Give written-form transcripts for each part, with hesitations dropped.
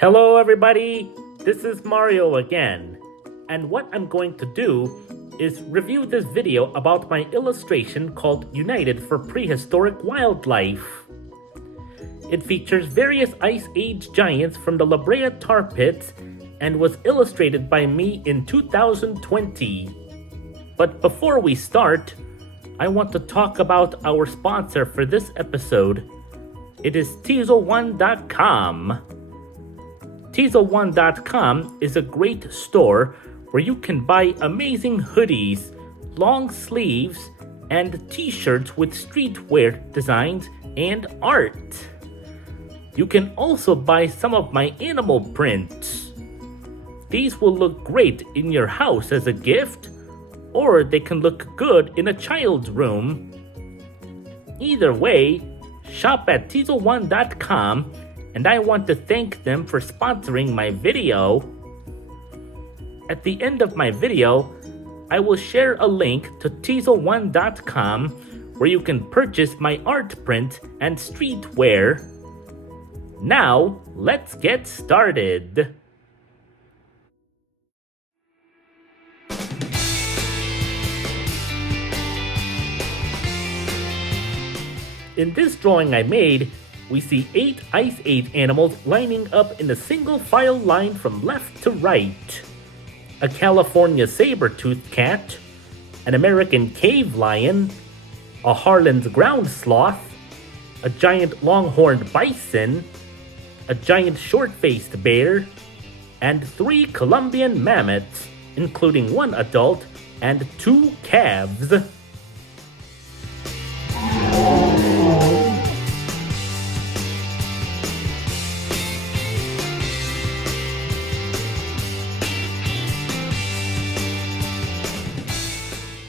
Hello everybody, this is Mario again, and what I'm going to do is review this video about my illustration called United for Prehistoric Wildlife. It features various Ice Age giants from the Brea tar pits and was illustrated by me in 2020. But before we start, I want to talk about our sponsor for this episode. It is Teasel1.com. Teasel1.com is a great store where you can buy amazing hoodies, long sleeves, and t-shirts with streetwear designs and art. You can also buy some of my animal prints. These will look great in your house as a gift, or they can look good in a child's room. Either way, shop at Teasel1.com, and I want to thank them for sponsoring my video. At the end of my video, I will share a link to Teasel1.com where you can purchase my art print and streetwear. Now, let's get started. In this drawing I made, we see 8 Ice Age animals lining up in a single file line from left to right. A California saber-toothed cat, an American cave lion, a Harlan's ground sloth, a giant longhorned bison, a giant short-faced bear, and 3 Columbian mammoths, including 1 adult and 2 calves.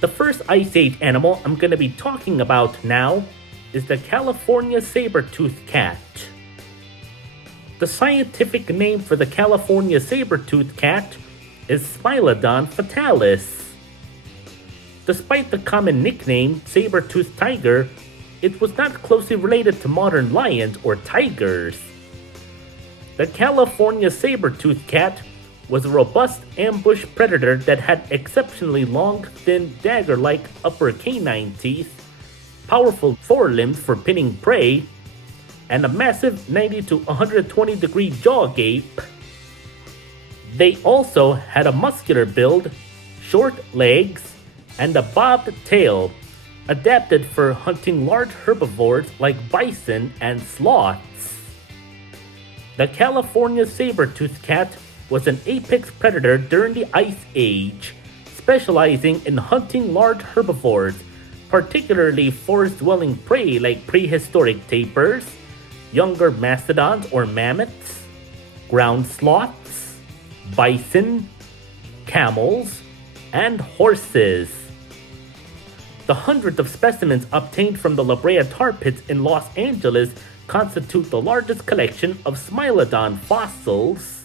The first Ice Age animal I'm going to be talking about now is the California saber-toothed cat. The scientific name for the California saber-toothed cat is Smilodon fatalis. Despite the common nickname saber-toothed tiger, it was not closely related to modern lions or tigers. The California saber-toothed cat was a robust ambush predator that had exceptionally long, thin, dagger-like upper canine teeth, powerful forelimbs for pinning prey, and a massive 90 to 120 degree jaw gape. They also had a muscular build, short legs, and a bobbed tail, adapted for hunting large herbivores like bison and sloths. The California saber-toothed cat was an apex predator during the Ice Age, specializing in hunting large herbivores, particularly forest-dwelling prey like prehistoric tapirs, younger mastodons or mammoths, ground sloths, bison, camels, and horses. The hundreds of specimens obtained from the Brea tar pits in Los Angeles constitute the largest collection of Smilodon fossils.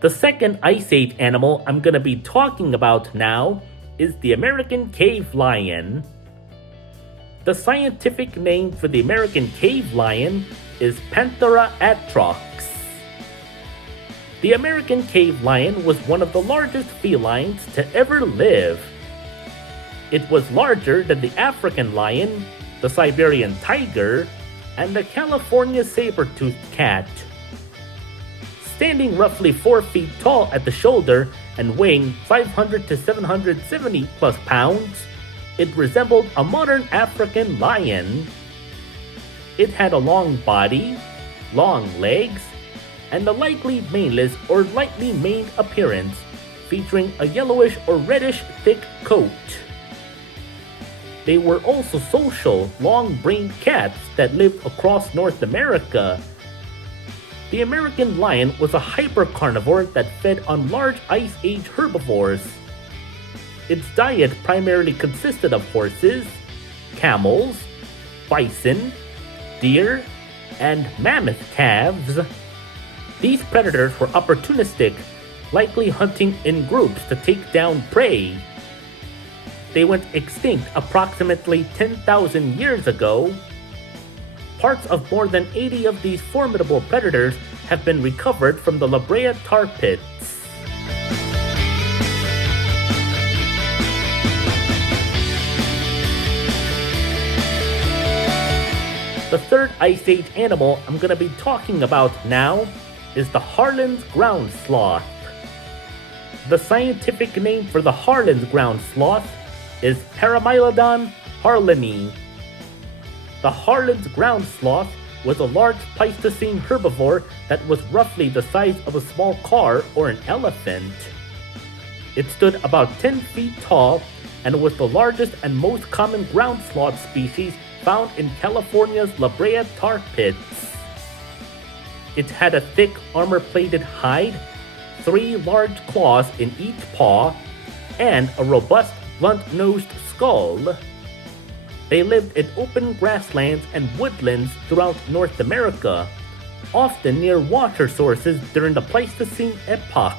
The second Ice Age animal I'm going to be talking about now is the American cave lion. The scientific name for the American cave lion is Panthera atrox. The American cave lion was one of the largest felines to ever live. It was larger than the African lion, the Siberian tiger, and the California saber-toothed cat. Standing roughly 4 feet tall at the shoulder and weighing 500 to 770 plus pounds, it resembled a modern African lion. It had a long body, long legs, and a lightly maneless or lightly maned appearance, featuring a yellowish or reddish thick coat. They were also social, long-brained cats that lived across North America. The American lion was a hypercarnivore that fed on large Ice Age herbivores. Its diet primarily consisted of horses, camels, bison, deer, and mammoth calves. These predators were opportunistic, likely hunting in groups to take down prey. They went extinct approximately 10,000 years ago. Parts of more than 80 of these formidable predators have been recovered from the Brea tar pits. The third Ice Age animal I'm going to be talking about now is the Harlan's ground sloth. The scientific name for the Harlan's ground sloth is Paramylodon harlani. The Harlan's ground sloth was a large Pleistocene herbivore that was roughly the size of a small car or an elephant. It stood about 10 feet tall and was the largest and most common ground sloth species found in California's La Brea tar pits. It had a thick armor-plated hide, 3 large claws in each paw, and a robust blunt-nosed skull. They lived in open grasslands and woodlands throughout North America, often near water sources during the Pleistocene epoch.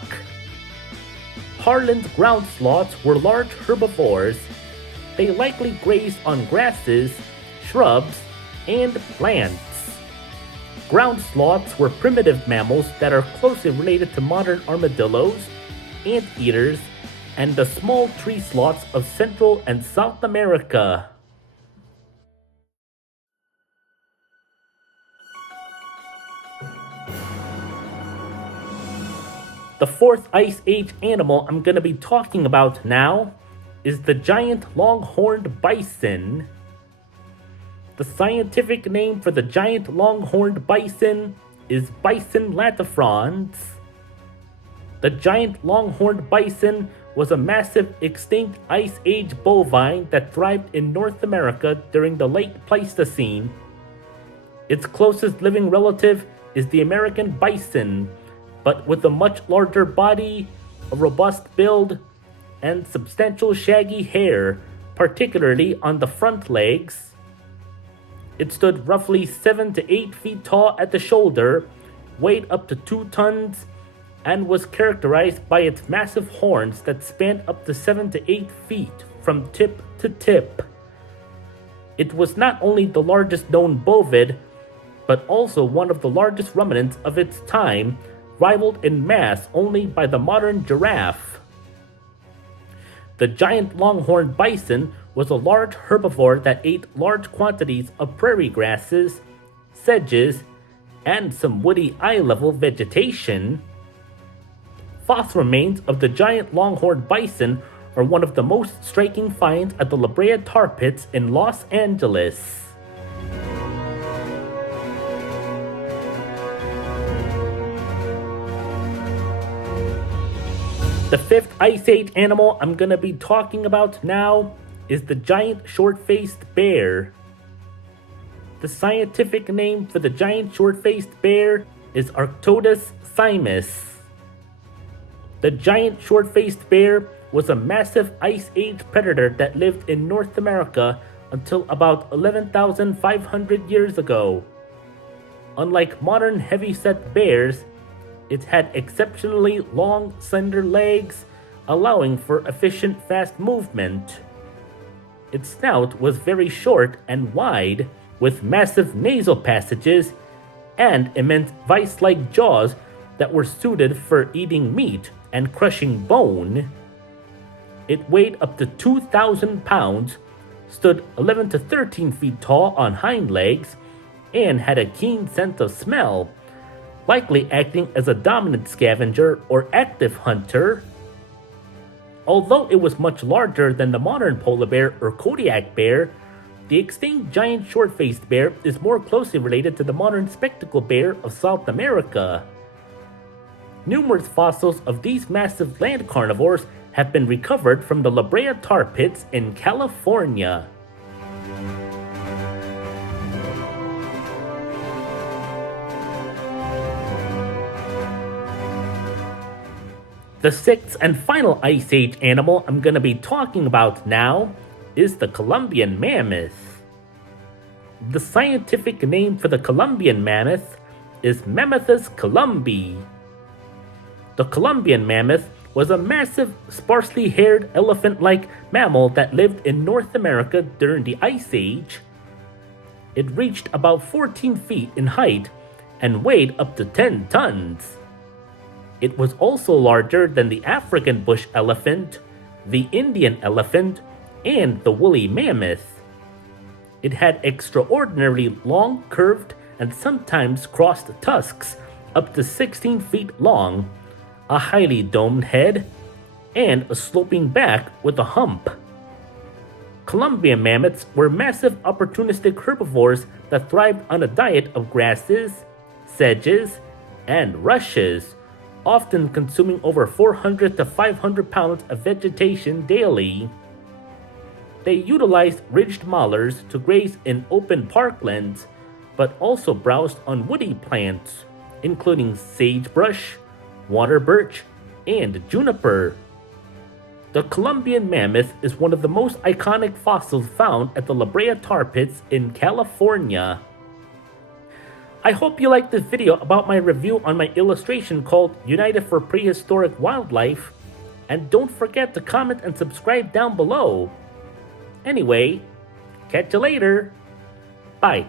Harlan's ground sloths were large herbivores. They likely grazed on grasses, shrubs, and plants. Ground sloths were primitive mammals that are closely related to modern armadillos, anteaters, and the small tree sloths of Central and South America. The fourth Ice Age animal I'm going to be talking about now is the giant longhorned bison. The scientific name for the giant longhorned bison is Bison latifrons. The giant longhorned bison was a massive extinct Ice Age bovine that thrived in North America during the late Pleistocene. Its closest living relative is the American bison, but with a much larger body, a robust build, and substantial shaggy hair, particularly on the front legs. It stood roughly 7 to 8 feet tall at the shoulder, weighed up to 2 tons, and was characterized by its massive horns that spanned up to 7 to 8 feet from tip to tip. It was not only the largest known bovid, but also one of the largest ruminants of its time, rivaled in mass only by the modern giraffe. The giant longhorned bison was a large herbivore that ate large quantities of prairie grasses, sedges, and some woody eye-level vegetation. Fossil remains of the giant longhorned bison are one of the most striking finds at the La Brea tar pits in Los Angeles. The fifth Ice Age animal I'm going to be talking about now is the giant short-faced bear. The scientific name for the giant short-faced bear is Arctodus simus. The giant short-faced bear was a massive Ice Age predator that lived in North America until about 11,500 years ago. Unlike modern heavy-set bears, it had exceptionally long, slender legs, allowing for efficient, fast movement. Its snout was very short and wide, with massive nasal passages and immense vice-like jaws that were suited for eating meat and crushing bone. It weighed up to 2,000 pounds, stood 11 to 13 feet tall on hind legs, and had a keen sense of smell, likely acting as a dominant scavenger or active hunter. Although it was much larger than the modern polar bear or Kodiak bear, the extinct giant short-faced bear is more closely related to the modern spectacled bear of South America. Numerous fossils of these massive land carnivores have been recovered from the La Brea tar pits in California. The sixth and final Ice Age animal I'm going to be talking about now is the Columbian mammoth. The scientific name for the Columbian mammoth is Mammothus columbi. The Columbian mammoth was a massive, sparsely haired elephant-like mammal that lived in North America during the Ice Age. It reached about 14 feet in height and weighed up to 10 tons. It was also larger than the African bush elephant, the Indian elephant, and the woolly mammoth. It had extraordinarily long, curved, and sometimes crossed tusks up to 16 feet long, a highly domed head, and a sloping back with a hump. Columbian mammoths were massive opportunistic herbivores that thrived on a diet of grasses, sedges, and rushes, often consuming over 400 to 500 pounds of vegetation daily. They utilized ridged mollers to graze in open parklands, but also browsed on woody plants, including sagebrush, water birch, and juniper. The Columbian mammoth is one of the most iconic fossils found at the Brea tar pits in California. I hope you liked this video about my review on my illustration called United for Prehistoric Wildlife, and don't forget to comment and subscribe down below. Anyway, catch you later. Bye.